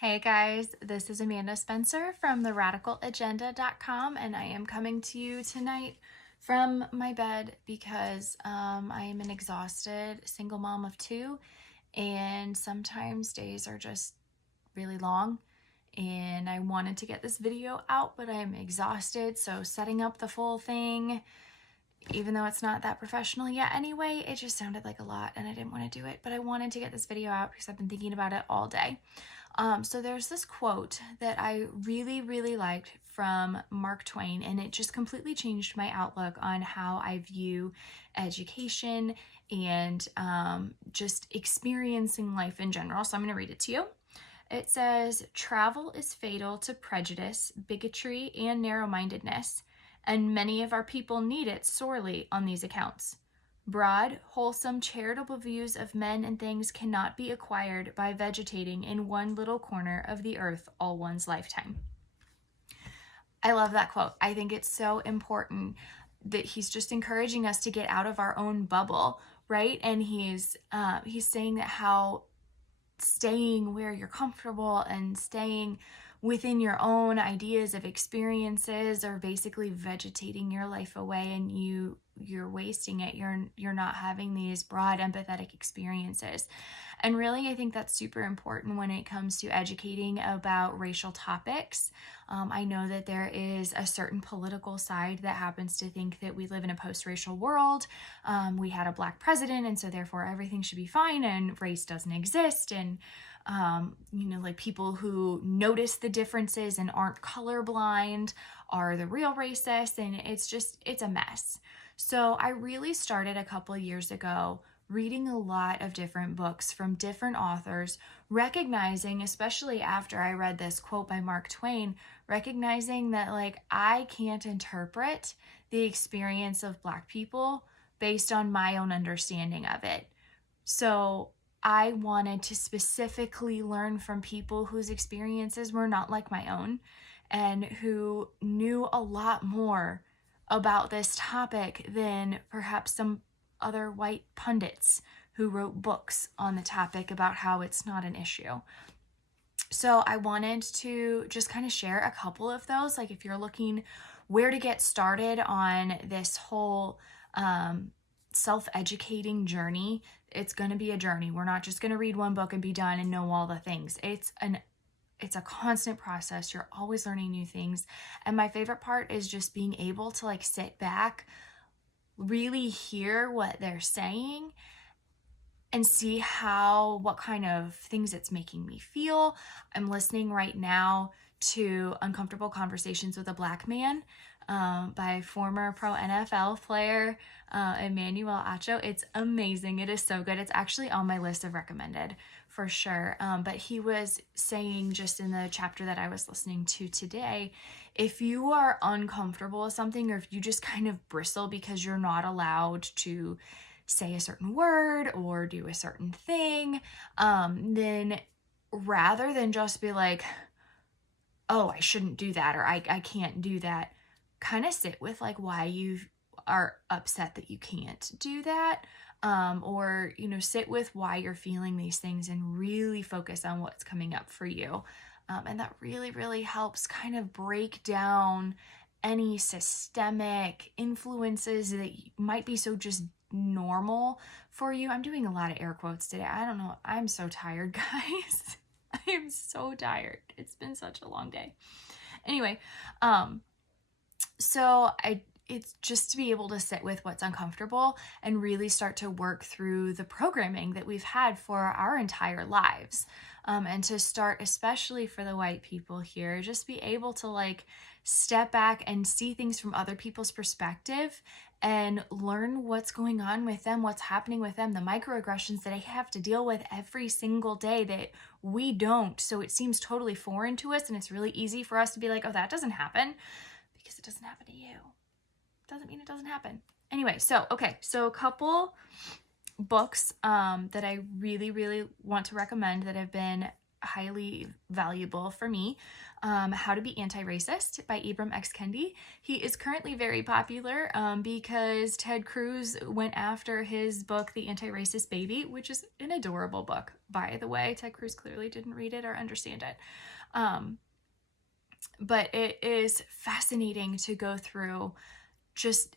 Hey guys, this is Amanda Spencer from theradicalagenda.com, and I am coming to you tonight from my bed because I am an exhausted single mom of two, and sometimes days are just really long. And I wanted to get this video out, but I'm exhausted, so setting up the full thing, even though it's not that professional yet anyway, it just sounded like a lot and I didn't want to do it, but I wanted to get this video out because I've been thinking about it all day. So there's this quote that I really liked from Mark Twain, and it just completely changed my outlook on how I view education and just experiencing life in general. So I'm going to read it to you. It says, "Travel is fatal to prejudice, bigotry, and narrow-mindedness, and many of our people need it sorely on these accounts. Broad, wholesome, charitable views of men and things cannot be acquired by vegetating in one little corner of the earth all one's lifetime." I love that quote. I think it's so important that he's just encouraging us to get out of our own bubble, right? And he's saying that how staying where you're comfortable and staying within your own ideas of experiences are basically vegetating your life away, and you're wasting it. You're not having these broad empathetic experiences. And really, I think that's super important when it comes to educating about racial topics. I know that there is a certain political side that happens to think that we live in a post-racial world. We had a black president, and so therefore everything should be fine and race doesn't exist. And like people who notice the differences and aren't colorblind are the real racists, and it's a mess. So I really started a couple of years ago reading a lot of different books from different authors, recognizing, especially after I read this quote by Mark Twain, recognizing that I can't interpret the experience of Black people based on my own understanding of it. So I wanted to specifically learn from people whose experiences were not like my own and who knew a lot more about this topic than perhaps some other white pundits who wrote books on the topic about how it's not an issue. So I wanted to just kind of share a couple of those. Like if you're looking where to get started on this whole self-educating journey, it's going to be a journey. We're not just going to read one book and be done and know all the things. It's a constant process. You're always learning new things. And my favorite part is just being able to sit back, really hear what they're saying, and see what kind of things it's making me feel. I'm listening right now to Uncomfortable Conversations with a Black Man by former pro NFL player Emmanuel Acho. It's amazing. It is so good. It's actually on my list of recommended for sure. But he was saying just in the chapter that I was listening to today, if you are uncomfortable with something, or if you just kind of bristle because you're not allowed to say a certain word or do a certain thing, then rather than just be like, oh, I shouldn't do that, or I can't do that, kind of sit with why you are upset that you can't do that, or sit with why you're feeling these things and really focus on what's coming up for you. And that really helps kind of break down any systemic influences that might be so just normal for you. I'm doing a lot of air quotes today. I don't know. I'm so tired, guys. I am so tired. It's been such a long day. Anyway, so it's just to be able to sit with what's uncomfortable and really start to work through the programming that we've had for our entire lives. And to start, especially for the white people here, just be able to step back and see things from other people's perspective and learn what's going on with them, what's happening with them, the microaggressions that they have to deal with every single day that we don't. So it seems totally foreign to us, and it's really easy for us to be like, oh, that doesn't happen, because it doesn't happen to you. Doesn't mean it doesn't happen. Anyway, so a couple books that I really want to recommend that have been highly valuable for me. How to Be Anti-Racist by Ibram X. Kendi. He is currently very popular because Ted Cruz went after his book, The Anti-Racist Baby, which is an adorable book, by the way. Ted Cruz clearly didn't read it or understand it. But it is fascinating to go through just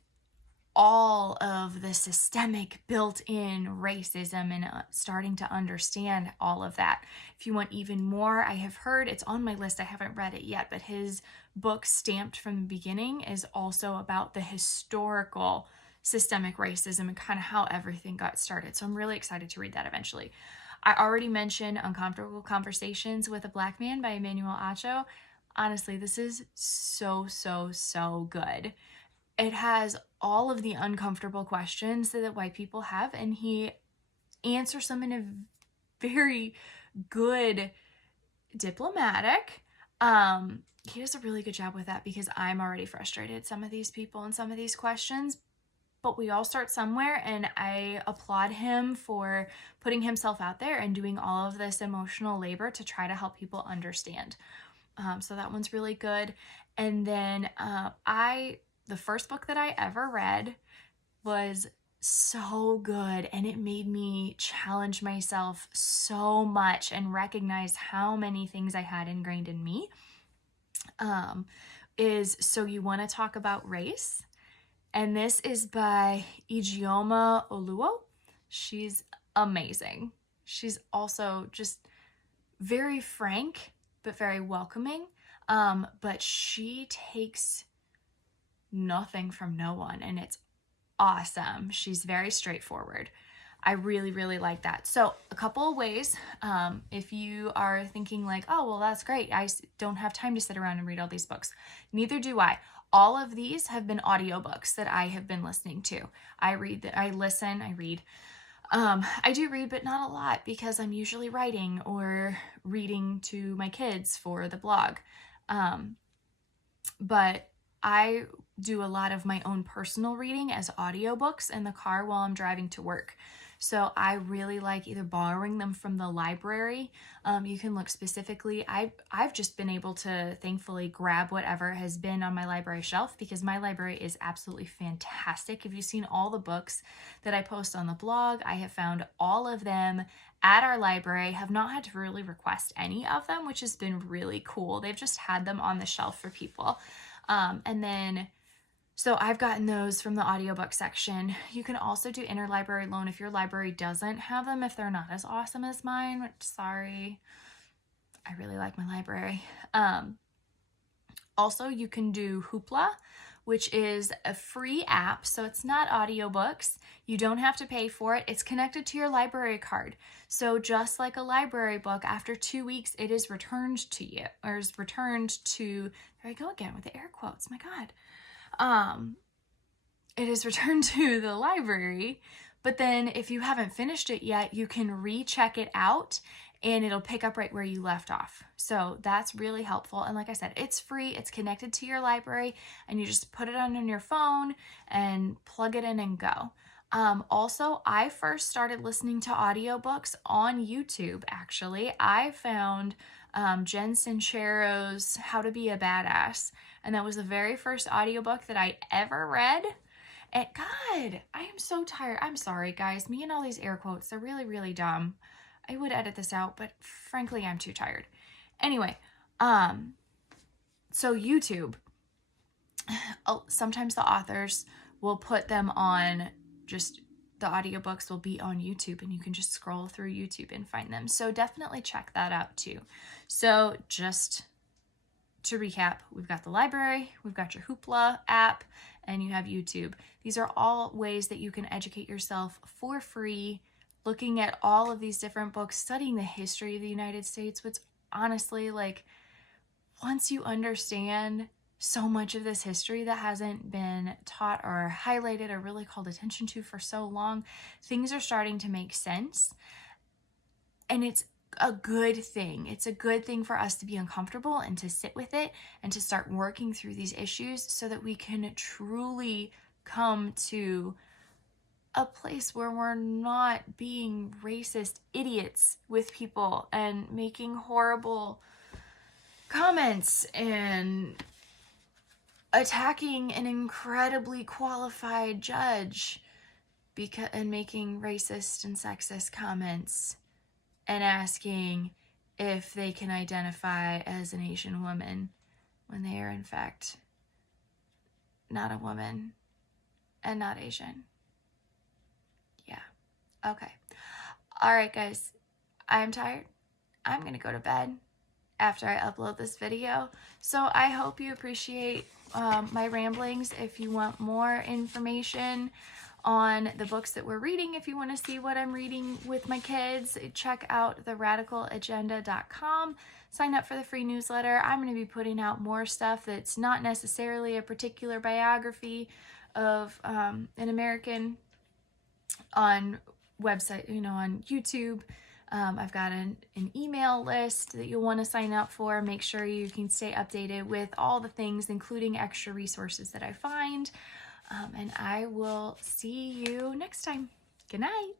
all of the systemic built-in racism and starting to understand all of that. If you want even more, I have heard, it's on my list, I haven't read it yet, but his book Stamped from the Beginning is also about the historical systemic racism and kind of how everything got started. So I'm really excited to read that eventually. I already mentioned Uncomfortable Conversations with a Black Man by Emmanuel Acho. Honestly, this is so good. It has all of the uncomfortable questions that white people have, and he answers them in a very good, diplomatic. He does a really good job with that because I'm already frustrated at some of these people and some of these questions, but we all start somewhere, and I applaud him for putting himself out there and doing all of this emotional labor to try to help people understand. So that one's really good. And then the first book that I ever read was so good, and it made me challenge myself so much and recognize how many things I had ingrained in me, is So You Want to Talk About Race? And this is by Ijeoma Oluo. She's amazing. She's also just very frank, but very welcoming. But she takes nothing from no one, and it's awesome. She's very straightforward. I really like that. So a couple of ways, if you are thinking like, oh, well, that's great, I don't have time to sit around and read all these books. Neither do I. All of these have been audiobooks that I have been listening to. I read. I do read, but not a lot because I'm usually writing or reading to my kids for the blog. But I do a lot of my own personal reading as audiobooks in the car while I'm driving to work. So I really like either borrowing them from the library. You can look specifically. I've just been able to thankfully grab whatever has been on my library shelf because my library is absolutely fantastic. If you've seen all the books that I post on the blog, I have found all of them at our library, have not had to really request any of them, which has been really cool. They've just had them on the shelf for people. So I've gotten those from the audiobook section. You can also do interlibrary loan if your library doesn't have them, if they're not as awesome as mine, which, sorry, I really like my library. Also, you can do Hoopla, which is a free app, so it's not audiobooks. You don't have to pay for it. It's connected to your library card. So just like a library book, after 2 weeks, it is returned to you, or is returned to, there I go again with the air quotes, my God. It is returned to the library, but then if you haven't finished it yet, you can recheck it out and it'll pick up right where you left off. So that's really helpful. And like I said, it's free, it's connected to your library, and you just put it on your phone and plug it in and go. Also, I first started listening to audiobooks on YouTube, actually. I found Jen Sincero's How to Be a Badass, and that was the very first audiobook that I ever read. And God, I am so tired. I'm sorry, guys. Me and all these air quotes, they're really dumb. I would edit this out, but frankly, I'm too tired. Anyway, so YouTube, sometimes the authors will put them on, just the audiobooks will be on YouTube, and you can just scroll through YouTube and find them. So definitely check that out too. So just to recap, we've got the library, we've got your Hoopla app, and you have YouTube. These are all ways that you can educate yourself for free, looking at all of these different books, studying the history of the United States, which honestly, like, once you understand so much of this history that hasn't been taught or highlighted or really called attention to for so long, things are starting to make sense. And it's a good thing. It's a good thing for us to be uncomfortable and to sit with it and to start working through these issues so that we can truly come to a place where we're not being racist idiots with people and making horrible comments and attacking an incredibly qualified judge and making racist and sexist comments and asking if they can identify as an Asian woman when they are in fact not a woman and not Asian. Yeah. Okay. All right, guys. I'm tired. I'm going to go to bed after I upload this video. So I hope you appreciate my ramblings. If you want more information on the books that we're reading, if you want to see what I'm reading with my kids, check out theradicalagenda.com. Sign up for the free newsletter. I'm going to be putting out more stuff that's not necessarily a particular biography of an American on website, on YouTube. I've got an email list that you'll want to sign up for. Make sure you can stay updated with all the things, including extra resources that I find. And I will see you next time. Good night.